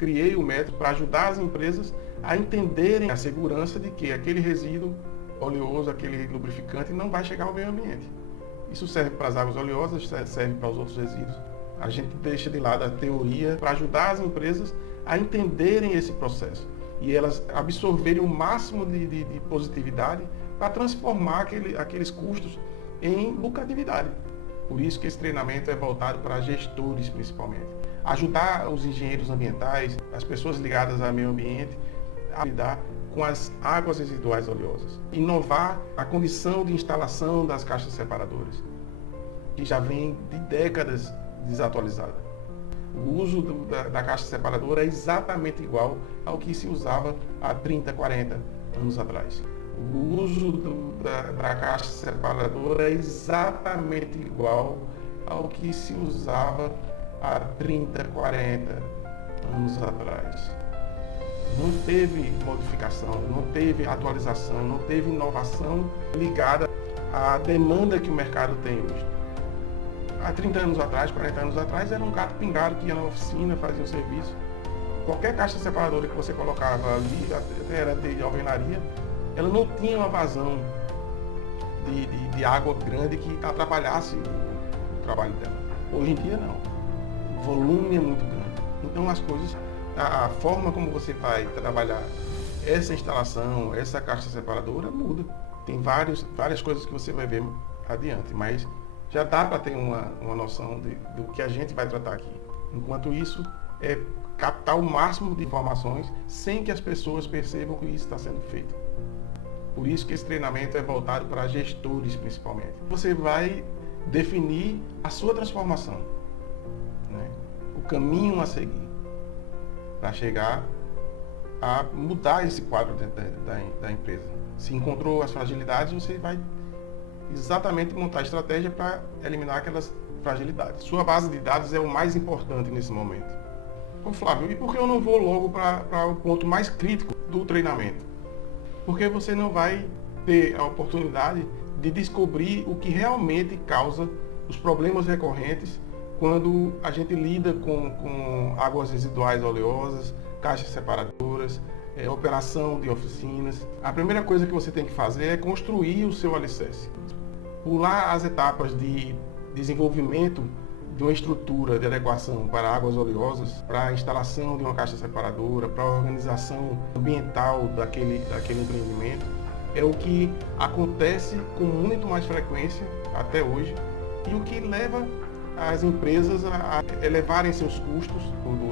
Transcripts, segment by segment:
criei o método para ajudar as empresas a entenderem a segurança de que aquele resíduo oleoso, aquele lubrificante não vai chegar ao meio ambiente. Isso serve para as águas oleosas, serve para os outros resíduos. A gente deixa de lado a teoria para ajudar as empresas a entenderem esse processo e elas absorverem o máximo de positividade para transformar aqueles custos em lucratividade. Por isso que esse treinamento é voltado para gestores principalmente. Ajudar os engenheiros ambientais, as pessoas ligadas ao meio ambiente, a lidar com as águas residuais oleosas. Inovar a condição de instalação das caixas separadoras, que já vem de décadas desatualizada. O uso da caixa separadora é exatamente igual ao que se usava há 30, 40 anos atrás. O uso da caixa separadora é exatamente igual ao que se usava há 30, 40 anos atrás. Não teve modificação, não teve atualização, não teve inovação ligada à demanda que o mercado tem hoje. Há 30 anos atrás, 40 anos atrás, era um gato pingado que ia na oficina, fazia um serviço. Qualquer caixa separadora que você colocava ali, até era de alvenaria, ela não tinha uma vazão de água grande que atrapalhasse o trabalho dela. Hoje em dia, não. O volume é muito grande. Então, as coisas, a forma como você vai trabalhar essa instalação, essa caixa separadora, muda. Tem várias coisas que você vai ver adiante, mas já dá para ter uma noção do que a gente vai tratar aqui. Enquanto isso, é captar o máximo de informações sem que as pessoas percebam que isso está sendo feito. Por isso que esse treinamento é voltado para gestores, principalmente. Você vai definir a sua transformação, né? O caminho a seguir para chegar a mudar esse quadro dentro da empresa. Se encontrou as fragilidades, você vai exatamente montar a estratégia para eliminar aquelas fragilidades. Sua base de dados é o mais importante nesse momento. Ô Flávio, e por que eu não vou logo para o ponto mais crítico do treinamento? Porque você não vai ter a oportunidade de descobrir o que realmente causa os problemas recorrentes quando a gente lida com águas residuais oleosas, caixas separadoras, operação de oficinas. A primeira coisa que você tem que fazer é construir o seu alicerce. Pular as etapas de desenvolvimento de uma estrutura de adequação para águas oleosas, para a instalação de uma caixa separadora, para a organização ambiental daquele empreendimento, é o que acontece com muito mais frequência até hoje e o que leva as empresas a elevarem seus custos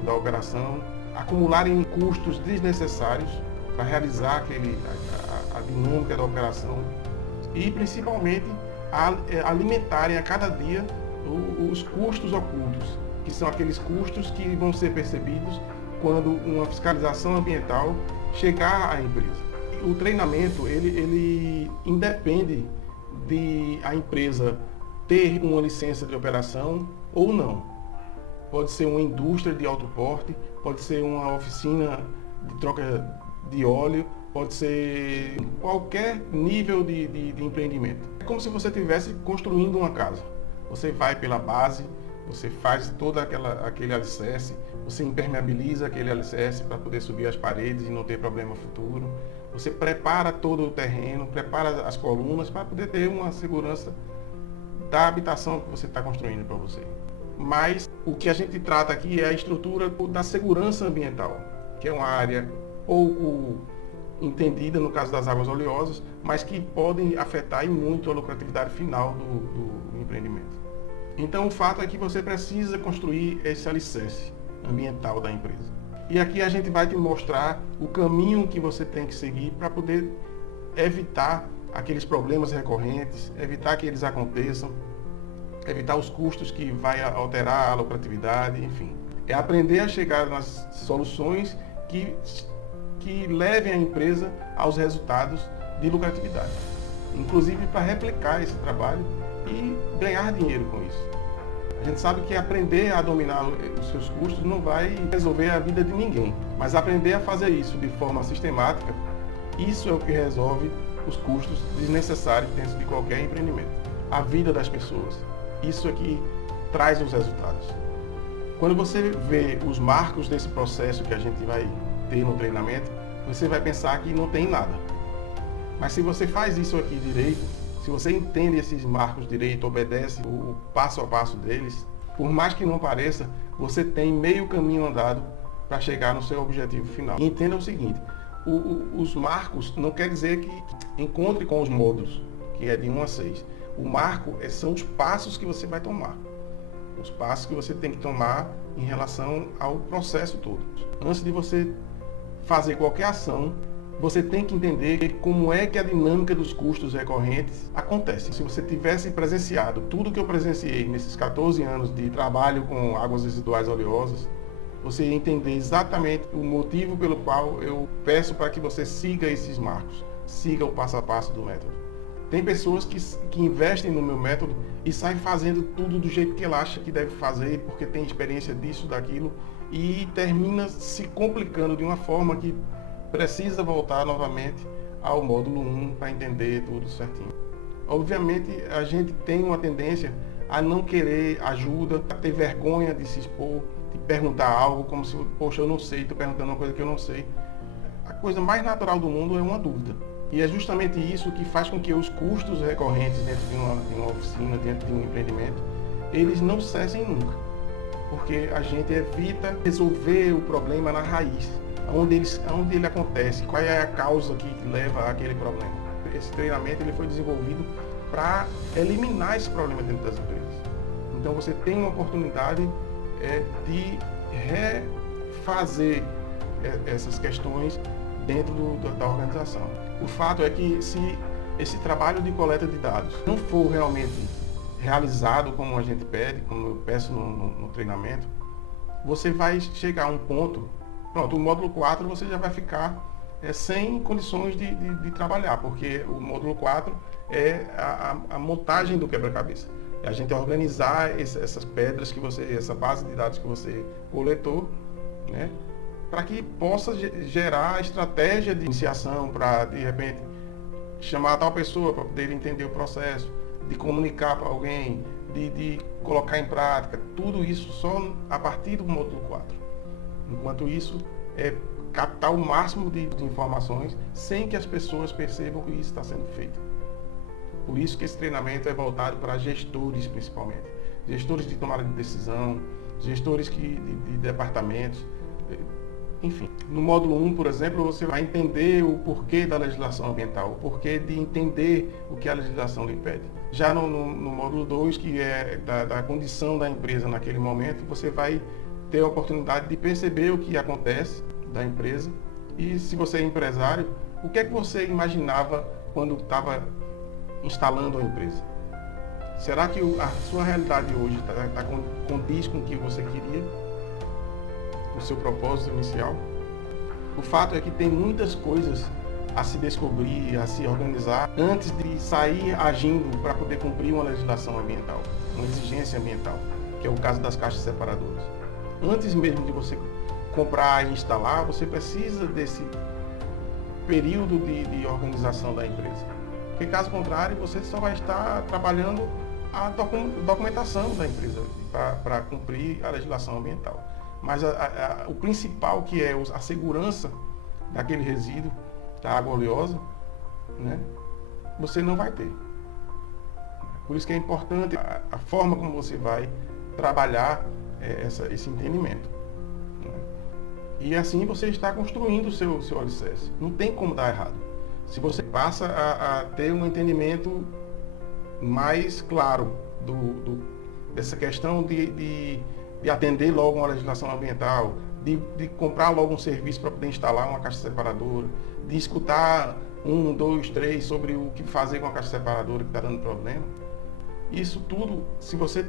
da operação, acumularem custos desnecessários para realizar a dinâmica da operação e principalmente alimentarem a cada dia os custos ocultos, que são aqueles custos que vão ser percebidos quando uma fiscalização ambiental chegar à empresa. O treinamento, ele independe de a empresa ter uma licença de operação ou não. Pode ser uma indústria de alto porte, pode ser uma oficina de troca de óleo, pode ser qualquer nível de empreendimento. É como se você estivesse construindo uma casa. Você vai pela base, você faz todo aquele alicerce, você impermeabiliza aquele alicerce para poder subir as paredes e não ter problema futuro. Você prepara todo o terreno, prepara as colunas para poder ter uma segurança da habitação que você está construindo para você. Mas o que a gente trata aqui é a estrutura da segurança ambiental, que é uma área pouco entendida no caso das águas oleosas, mas que podem afetar e muito a lucratividade final do empreendimento. Então o fato é que você precisa construir esse alicerce ambiental da empresa. E aqui a gente vai te mostrar o caminho que você tem que seguir para poder evitar aqueles problemas recorrentes, evitar que eles aconteçam, evitar os custos que vai alterar a lucratividade, enfim. É aprender a chegar nas soluções que levem a empresa aos resultados de lucratividade. Inclusive para replicar esse trabalho e ganhar dinheiro com isso. A gente sabe que aprender a dominar os seus custos não vai resolver a vida de ninguém, mas aprender a fazer isso de forma sistemática, isso é o que resolve os custos desnecessários dentro de qualquer empreendimento. A vida das pessoas, isso é que traz os resultados. Quando você vê os marcos desse processo que a gente vai ter no treinamento, você vai pensar que não tem nada. Mas se você faz isso aqui direito, se você entende esses marcos direito, obedece o passo a passo deles, por mais que não pareça, você tem meio caminho andado para chegar no seu objetivo final. E entenda o seguinte, os marcos não quer dizer que encontre com os módulos, que é de 1 a 6. O marco são os passos que você vai tomar. Os passos que você tem que tomar em relação ao processo todo. Antes de você fazer qualquer ação, você tem que entender como é que a dinâmica dos custos recorrentes acontece. Se você tivesse presenciado tudo que eu presenciei nesses 14 anos de trabalho com águas residuais oleosas, você ia entender exatamente o motivo pelo qual eu peço para que você siga esses marcos, siga o passo a passo do método. Tem pessoas que investem no meu método e saem fazendo tudo do jeito que ela acha que deve fazer, porque tem experiência disso, daquilo, e termina se complicando de uma forma que precisa voltar novamente ao módulo 1 para entender tudo certinho. Obviamente, a gente tem uma tendência a não querer ajuda, a ter vergonha de se expor, de perguntar algo como se, poxa, eu não sei, estou perguntando uma coisa que eu não sei. A coisa mais natural do mundo é uma dúvida. E é justamente isso que faz com que os custos recorrentes dentro de uma oficina, dentro de um empreendimento, eles não cessem nunca. Porque a gente evita resolver o problema na raiz, onde ele acontece, qual é a causa que leva àquele problema. Esse treinamento ele foi desenvolvido para eliminar esse problema dentro das empresas. Então você tem uma oportunidade de refazer essas questões dentro da organização. O fato é que se esse trabalho de coleta de dados não for realmente realizado como a gente pede, como eu peço no treinamento, você vai chegar a um ponto, pronto, o módulo 4 você já vai ficar sem condições de trabalhar, porque o módulo 4 é a montagem do quebra-cabeça. É a gente organizar essas pedras essa base de dados que você coletou, né? Para que possa gerar a estratégia de iniciação, para de repente chamar a tal pessoa para poder entender o processo, de comunicar para alguém, de colocar em prática, tudo isso só a partir do módulo 4. Enquanto isso, captar o máximo de informações sem que as pessoas percebam que isso está sendo feito. Por isso que esse treinamento é voltado para gestores principalmente. Gestores de tomada de decisão, gestores de departamentos. Enfim, no módulo 1, por exemplo, você vai entender o porquê da legislação ambiental, o porquê de entender o que a legislação lhe pede. Já no módulo 2, que é da condição da empresa naquele momento, você vai ter a oportunidade de perceber o que acontece da empresa. E se você é empresário, o que é que você imaginava quando estava instalando a empresa? Será que a sua realidade hoje condiz com o que você queria? O seu propósito inicial? O fato é que tem muitas coisas a se descobrir, a se organizar, antes de sair agindo para poder cumprir uma legislação ambiental, uma exigência ambiental, que é o caso das caixas separadoras. Antes mesmo de você comprar e instalar, você precisa desse período de organização da empresa. Porque caso contrário, você só vai estar trabalhando a documentação da empresa para cumprir a legislação ambiental. Mas o principal, que é a segurança daquele resíduo, da água oleosa, né, você não vai ter. Por isso que é importante a forma como você vai trabalhar esse entendimento. Né? E assim você está construindo o seu alicerce. Não tem como dar errado. Se você passa a ter um entendimento mais claro dessa questão de atender logo uma legislação ambiental, de comprar logo um serviço para poder instalar uma caixa separadora, de escutar 1, 2, 3 sobre o que fazer com a caixa separadora que está dando problema. Isso tudo, se você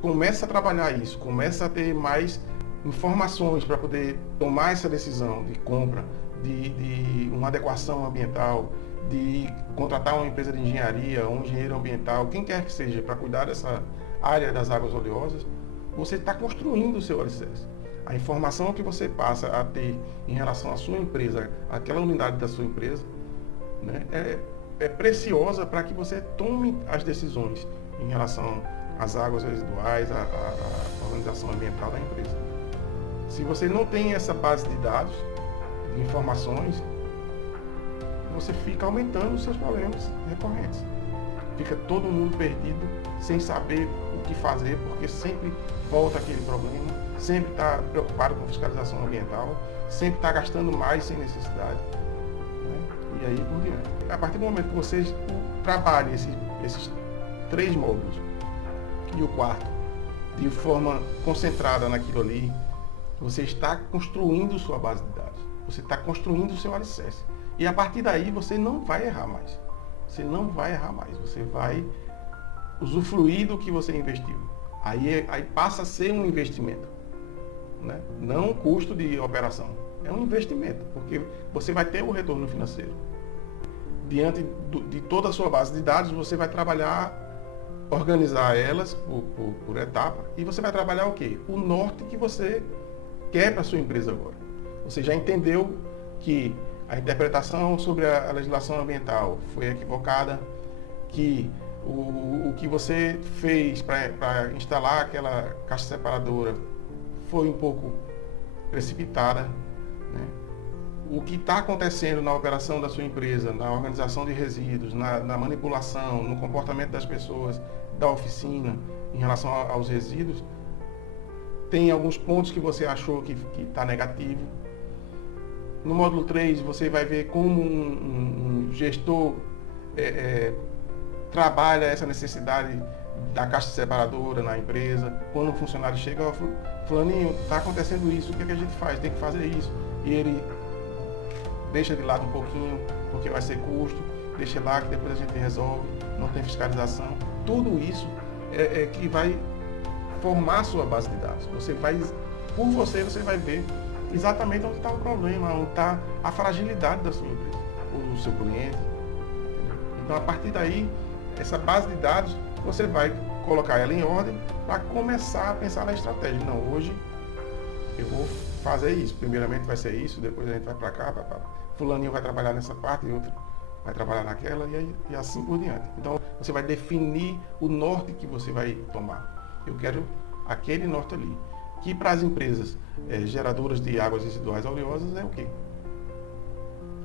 começa a trabalhar isso, começa a ter mais informações para poder tomar essa decisão de compra, de uma adequação ambiental, de contratar uma empresa de engenharia, um engenheiro ambiental, quem quer que seja, para cuidar dessa área das águas oleosas, você está construindo o seu alicerce. A informação que você passa a ter em relação à sua empresa, aquela unidade da sua empresa, né, é preciosa para que você tome as decisões em relação as águas residuais, a organização ambiental da empresa. Se você não tem essa base de dados, de informações, você fica aumentando os seus problemas recorrentes. Fica todo mundo perdido, sem saber o que fazer, porque sempre volta aquele problema, sempre está preocupado com fiscalização ambiental, sempre está gastando mais sem necessidade, né? E aí por diante. A partir do momento que vocês trabalhem esses 3 módulos e o quarto de forma concentrada naquilo ali, você está construindo sua base de dados, você está construindo o seu alicerce. E a partir daí você não vai errar mais. Você não vai errar mais. Você vai usufruir do que você investiu. Aí passa a ser um investimento, né? Não um custo de operação. É um investimento, porque você vai ter o retorno financeiro. Diante de toda a sua base de dados, você vai trabalhar, organizar elas por etapa, e você vai trabalhar o quê? O norte que você quer para a sua empresa agora. Você já entendeu que a interpretação sobre a legislação ambiental foi equivocada, que o que você fez para instalar aquela caixa separadora foi um pouco precipitada, né? O que está acontecendo na operação da sua empresa, na organização de resíduos, na manipulação, no comportamento das pessoas, da oficina, em relação aos resíduos, tem alguns pontos que você achou que está negativo. No módulo 3, você vai ver como um gestor trabalha essa necessidade da caixa separadora na empresa. Quando um funcionário chega, ó, fulaninho, está acontecendo isso, o que a gente faz? Tem que fazer isso. E ele deixa de lado um pouquinho, porque vai ser custo, deixa lá que depois a gente resolve, não tem fiscalização. Tudo isso é que vai formar a sua base de dados. Você vai ver exatamente onde está o problema, onde está a fragilidade da sua empresa, o seu cliente. Entendeu? Então, a partir daí, essa base de dados, você vai colocar ela em ordem para começar a pensar na estratégia. Não, hoje eu vou fazer isso. Primeiramente vai ser isso, depois a gente vai para cá, fulaninho vai trabalhar nessa parte e outro vai trabalhar naquela e assim por diante. Então, você vai definir o norte que você vai tomar. Eu quero aquele norte ali. Que para as empresas geradoras de águas residuais oleosas é o quê?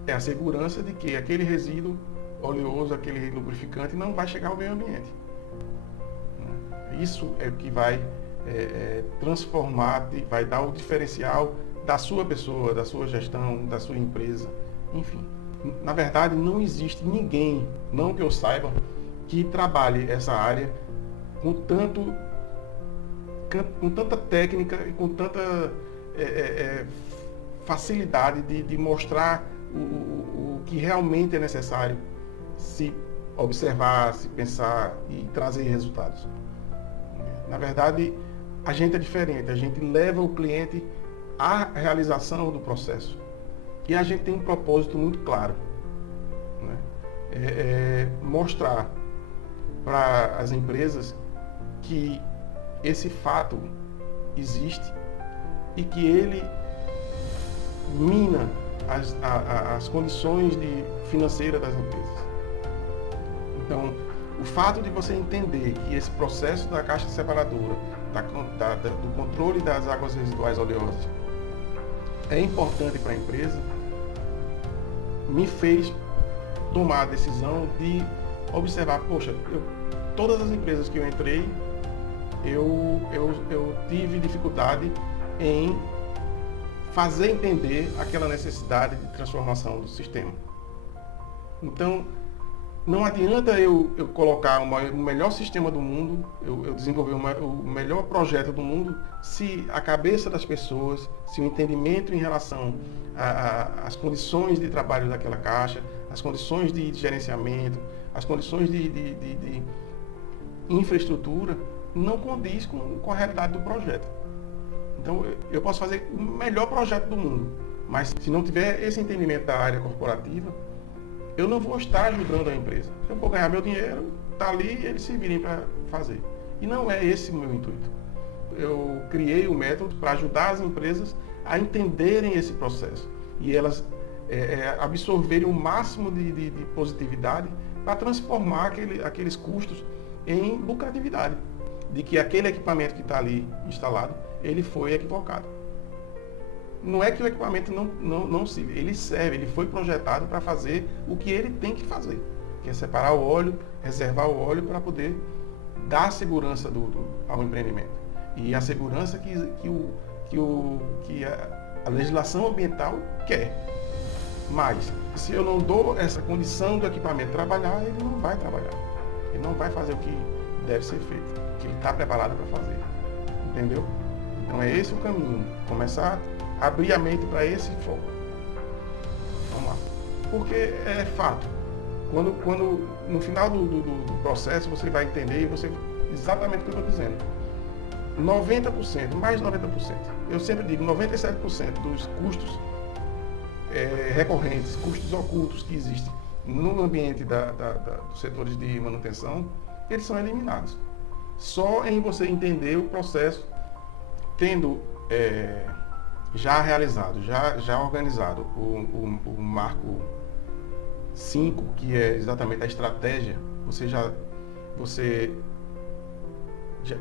É a segurança de que aquele resíduo oleoso, aquele lubrificante não vai chegar ao meio ambiente. Isso é o que vai transformar, vai dar o diferencial da sua pessoa, da sua gestão, da sua empresa, enfim. Na verdade, não existe ninguém, não que eu saiba, que trabalhe essa área com tanta técnica e com tanta facilidade de mostrar o que realmente é necessário se observar, se pensar e trazer resultados. Na verdade, a gente é diferente, a gente leva o cliente à realização do processo. E a gente tem um propósito muito claro, né? Mostrar para as empresas que esse fato existe e que ele mina as condições financeiras das empresas. Então, o fato de você entender que esse processo da caixa separadora, do controle das águas residuais oleosas, é importante para a empresa, me fez tomar a decisão de observar, poxa, todas as empresas que eu entrei, eu tive dificuldade em fazer entender aquela necessidade de transformação do sistema. Então, não adianta eu colocar o melhor sistema do mundo, eu desenvolver o melhor projeto do mundo, se a cabeça das pessoas, se o entendimento em relação às condições de trabalho daquela caixa, as condições de gerenciamento, as condições de infraestrutura, não condiz com a realidade do projeto. Então, eu posso fazer o melhor projeto do mundo, mas se não tiver esse entendimento da área corporativa, eu não vou estar ajudando a empresa. Eu vou ganhar meu dinheiro, está ali e eles se virem para fazer. E não é esse o meu intuito. Eu criei o método para ajudar as empresas a entenderem esse processo e elas absorverem o máximo de positividade para transformar aqueles custos em lucratividade. de que aquele equipamento que está ali instalado, ele foi equivocado. Não é que o equipamento não sirve, ele serve, ele foi projetado para fazer o que ele tem que fazer, que é separar o óleo, reservar o óleo para poder dar segurança ao empreendimento. E a segurança que a legislação ambiental quer. Mas, se eu não dou essa condição do equipamento trabalhar, ele não vai trabalhar. Ele não vai fazer o que deve ser feito, o que ele está preparado para fazer. Entendeu? Então é esse o caminho. Começar a abrir a mente para esse foco. Vamos lá. Porque é fato. Quando no final do processo você vai entender exatamente o que eu estou dizendo. 90%, mais de 90%. Eu sempre digo 97% dos custos recorrentes, custos ocultos que existem no ambiente dos setores de manutenção, eles são eliminados. Só em você entender o processo, tendo já realizado, já organizado o marco 5, que é exatamente a estratégia, você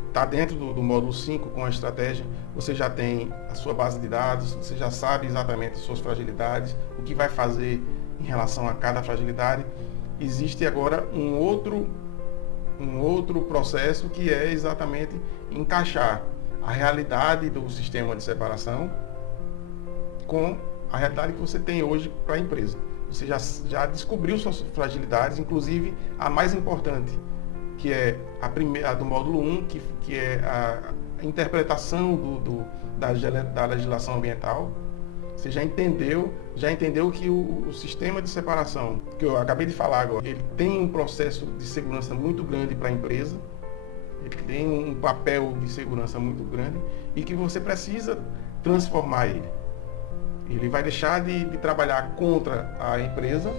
está dentro do módulo 5 com a estratégia, você já tem a sua base de dados, você já sabe exatamente as suas fragilidades, o que vai fazer em relação a cada fragilidade. Existe agora um outro processo que é exatamente encaixar a realidade do sistema de separação com a realidade que você tem hoje para a empresa. Você já descobriu suas fragilidades, inclusive a mais importante, que é a do módulo 1, que é a interpretação da legislação ambiental. Você já entendeu que o sistema de separação, que eu acabei de falar agora, ele tem um processo de segurança muito grande para a empresa, ele tem um papel de segurança muito grande e que você precisa transformar ele. Ele vai deixar de trabalhar contra a empresa,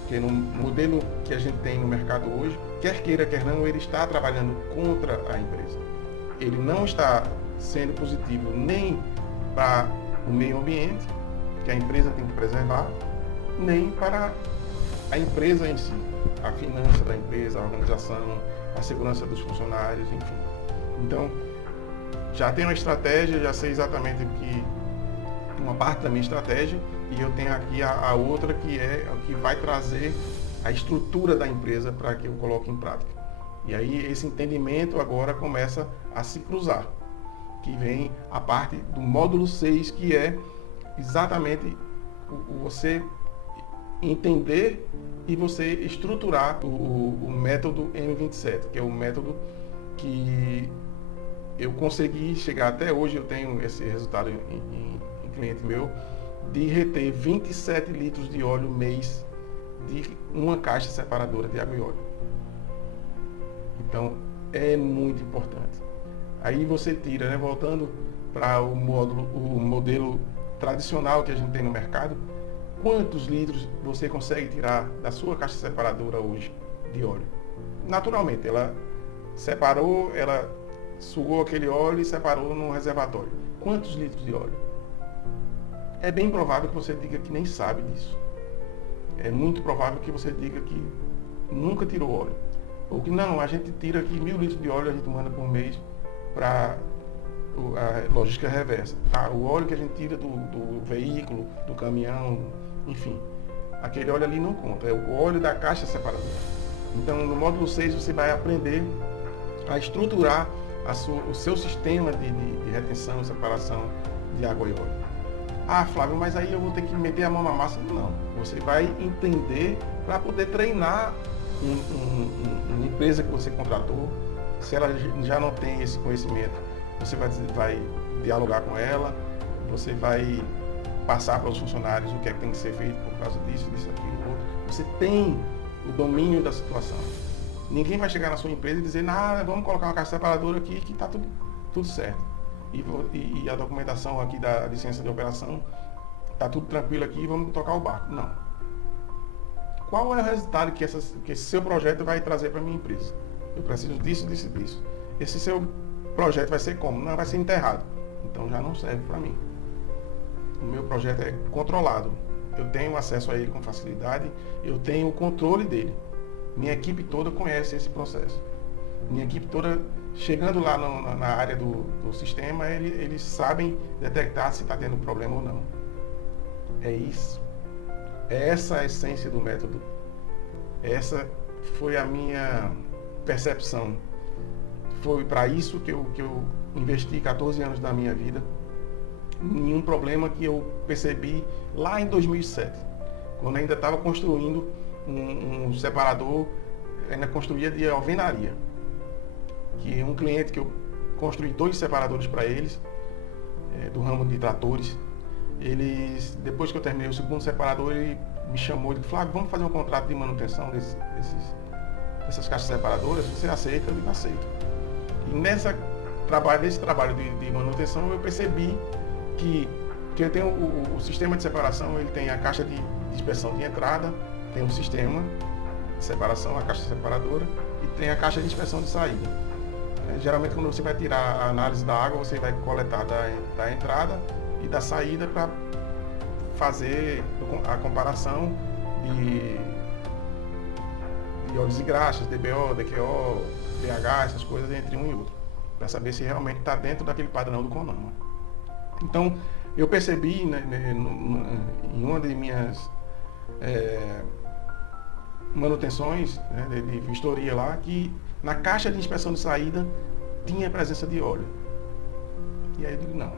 porque no modelo que a gente tem no mercado hoje, quer queira, quer não, ele está trabalhando contra a empresa. Ele não está sendo positivo nem para o meio ambiente, que a empresa tem que preservar, nem para a empresa em si, a finança da empresa, a organização, a segurança dos funcionários, enfim. Então, já tenho uma estratégia, já sei exatamente uma parte da minha estratégia, e eu tenho aqui a outra que é o que vai trazer a estrutura da empresa para que eu coloque em prática. E aí esse entendimento agora começa a se cruzar, que vem a parte do módulo 6, que é exatamente você entender e você estruturar o método M27, que é o método que eu consegui chegar até hoje. Eu tenho esse resultado em cliente meu, de reter 27 litros de óleo mês de uma caixa separadora de água e óleo. Então, é muito importante. Aí você tira, né, voltando para o modelo tradicional que a gente tem no mercado, quantos litros você consegue tirar da sua caixa separadora hoje de óleo? Naturalmente, ela separou, ela sugou aquele óleo e separou no reservatório. Quantos litros de óleo? É bem provável que você diga que nem sabe disso. É muito provável que você diga que nunca tirou óleo. Ou que não, a gente tira aqui 1.000 litros de óleo, a gente manda por mês para a logística reversa. Tá? O óleo que a gente tira do veículo, do caminhão, enfim. Aquele óleo ali não conta, é o óleo da caixa separadora. Então, no módulo 6, você vai aprender a estruturar o seu sistema de retenção e separação de água e óleo. Ah, Flávio, mas aí eu vou ter que meter a mão na massa. Não, você vai entender para poder treinar uma empresa que você contratou. Se ela já não tem esse conhecimento, você vai dialogar com ela, você vai passar para os funcionários o que é que tem que ser feito por causa disso, aquilo, outro. Você tem o domínio da situação. Ninguém vai chegar na sua empresa e dizer, vamos colocar uma caixa separadora aqui que está tudo certo. E a documentação aqui da licença de operação, está tudo tranquilo aqui, vamos tocar o barco. Não. Qual é o resultado que esse seu projeto vai trazer para a minha empresa? Eu preciso disso, disso, disso. Esse seu projeto vai ser como? Não, vai ser enterrado. Então já não serve para mim. O meu projeto é controlado. Eu tenho acesso a ele com facilidade, eu tenho o controle dele. Minha equipe toda conhece esse processo. Minha equipe toda chegando lá na área do sistema, eles sabem detectar se está tendo problema ou não. É isso. É essa a essência do método. Essa foi a minha percepção. Foi para isso que eu investi 14 anos da minha vida em um problema que eu percebi lá em 2007, quando ainda estava construindo um separador, ainda construía de alvenaria, que um cliente que eu construí 2 separadores para eles, do ramo de tratores, depois que eu terminei o segundo separador, ele me chamou e disse: Flávio, vamos fazer um contrato de manutenção dessas caixas separadoras, você aceita? Eu digo: aceito. E nesse trabalho de manutenção, eu percebi que eu tenho o sistema de separação, ele tem a caixa de dispersão de entrada, tem um sistema de separação, a caixa separadora, e tem a caixa de dispersão de saída. Geralmente, quando você vai tirar a análise da água, você vai coletar da entrada e da saída para fazer a comparação de óleos e graxas, DBO, DQO, pH, essas coisas entre um e outro, para saber se realmente está dentro daquele padrão do CONAMA. Então, eu percebi, né, em uma das minhas manutenções, né, de vistoria lá, que na caixa de inspeção de saída tinha presença de óleo. E aí eu digo: não.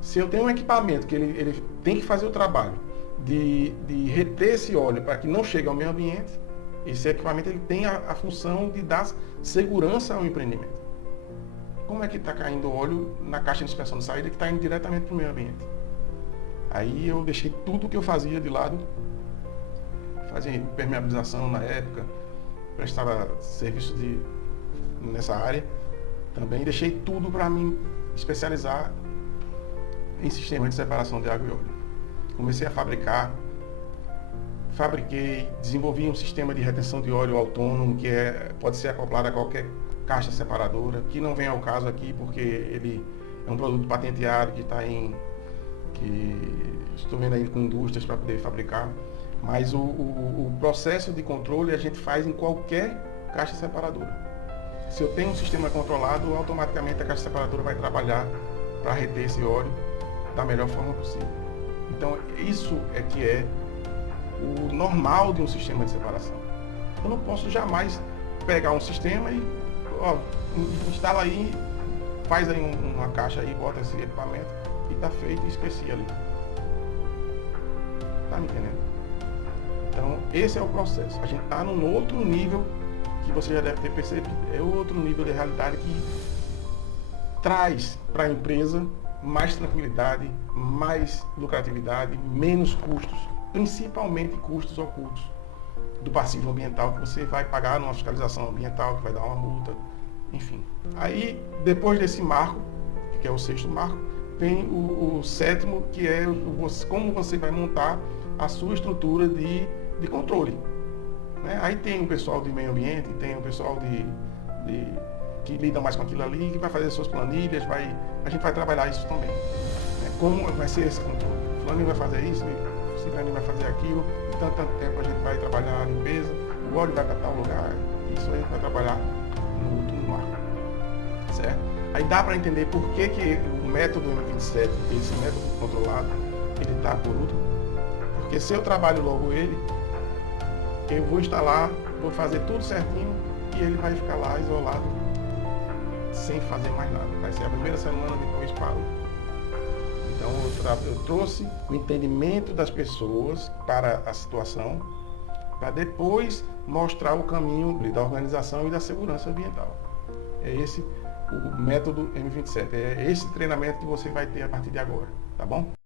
Se eu tenho um equipamento que ele tem que fazer o trabalho de reter esse óleo para que não chegue ao meio ambiente, esse equipamento ele tem a função de dar segurança ao empreendimento. Como é que está caindo óleo na caixa de inspeção de saída que está indo diretamente para o meio ambiente? Aí eu deixei tudo que eu fazia de lado, fazia impermeabilização na época, prestava serviço nessa área também, deixei tudo para me especializar em sistemas de separação de água e óleo. Comecei a fabriquei, desenvolvi um sistema de retenção de óleo autônomo que pode ser acoplado a qualquer caixa separadora, que não vem ao caso aqui porque ele é um produto patenteado que estou vendo aí com indústrias para poder fabricar, mas o processo de controle a gente faz em qualquer caixa separadora. Se eu tenho um sistema controlado, automaticamente a caixa separadora vai trabalhar para reter esse óleo da melhor forma possível. Então isso é que é o normal de um sistema de separação. Eu não posso jamais pegar um sistema e instala aí, faz aí uma caixa aí, bota esse equipamento e está feito e esqueci ali. Tá me entendendo? Então esse é o processo. A gente está num outro nível que você já deve ter percebido. É outro nível de realidade que traz para a empresa mais tranquilidade, mais lucratividade, menos custos, principalmente custos ocultos do passivo ambiental que você vai pagar numa fiscalização ambiental, que vai dar uma multa, enfim. Aí, depois desse marco, que é o 6º marco, vem o 7º, que é como você vai montar a sua estrutura de controle. Né? Aí tem o pessoal de meio ambiente, tem o pessoal que lida mais com aquilo ali, que vai fazer suas planilhas, a gente vai trabalhar isso também. Né? Como vai ser esse controle? O Fulaninho vai fazer isso, o Ciclaninho vai fazer aquilo, e tanto tempo a gente vai trabalhar a limpeza, o óleo vai para tal lugar, isso a gente vai trabalhar no último marco. Certo? Aí dá para entender por que o método M27, esse método controlado, ele está por último. Porque se eu trabalho logo ele, eu vou instalar, vou fazer tudo certinho e ele vai ficar lá isolado, sem fazer mais nada. Vai ser a primeira semana, depois parou. Então eu trouxe o entendimento das pessoas para a situação, para depois mostrar o caminho da organização e da segurança ambiental. É esse o método M27, é esse treinamento que você vai ter a partir de agora, tá bom?